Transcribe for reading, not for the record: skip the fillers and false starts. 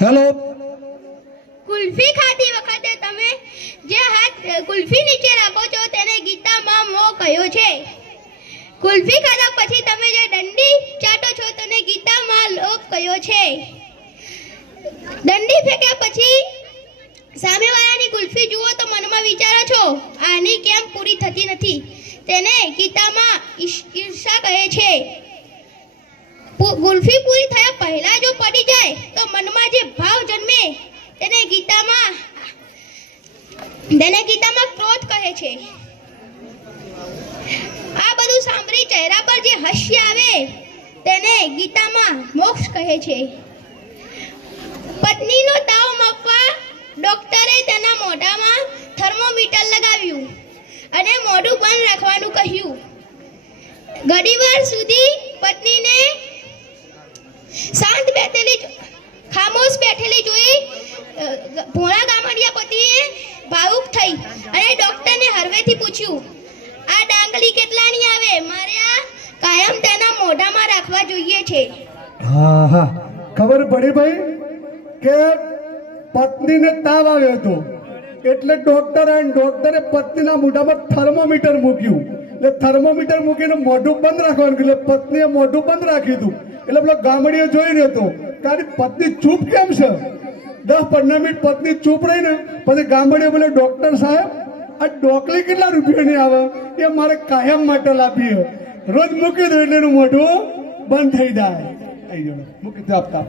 Hello, kulfi ખાતી વખતે તમે જે હાથ કુલ્ફી નીચે રાખો છો તેને ગીતામાં મોહ કહ્યો છે. કુલ્ફી ખાધા પછી તમે જે દંડી ચાટો છો તેને ગીતામાં લોભ કહ્યો છે. દંડી ફેંક્યા પછી સામેવાળાની કુલ્ફી જુઓ તો મનમાં વિચારો છો આની કેમ પૂરી થતી નથી, તેને ગીતામાં ઈર્ષા કહે છે. કુલ્ફી પૂરી થયા પહેલા જો પડી જાય તો મનમાં જે ભાવ જન્મે તેને ગીતામાં ક્રોધ કહે છે. આ બધું સાંભળી ચહેરા પર જે હાસ્ય આવે તેને ગીતામાં મોક્ષ કહે છે. પત્નીનો તાવ માપવા ડોક્ટરે તેના મોઢામાં થર્મોમીટર લગાવ્યું અને મોઢું બંધ રાખવાનું કહ્યું. ઘડીવાર સુધી પત્નીને શાંત બેઠેલી ખામોશ બેઠેલી જોઈ ભોળા ગામડિયા પતિએ ભાવુક થઈ અને ડોક્ટરને હળવેથી પૂછ્યું, આ ડાંગલી કેટલાની આવે? મારે આ કાયમ તેના મોઢામાં રાખવા જોઈએ છે. હા હા, ખબર પડી ભાઈ કે પત્નીને તાવ આવ્યો હતો એટલે ડોક્ટરે પત્નીના મોઢામાં થર્મોમીટર મૂક્યું. એટલે થર્મોમીટર મૂકીને મોઢું બંધ રાખવાનું, એટલે પત્નીએ મોઢું બંધ રાખ્યું હતું. એટલે પેલો ગામડીએ જોઈ રહ્યો હતો કે આની પત્ની ચૂપ કેમ છે. 10-15 મિનિટ પત્ની ચૂપ રહી ને પછી ગામડીએ બોલે, ડોક્ટર સાહેબ આ ડોકલી કેટલા રૂપિયાની આવે? એ મારે કાયમ માટે લાવી, રોજ મૂકી દો એટલે એનું મોઢું બંધ થઈ જાય. મૂકી દો આપતા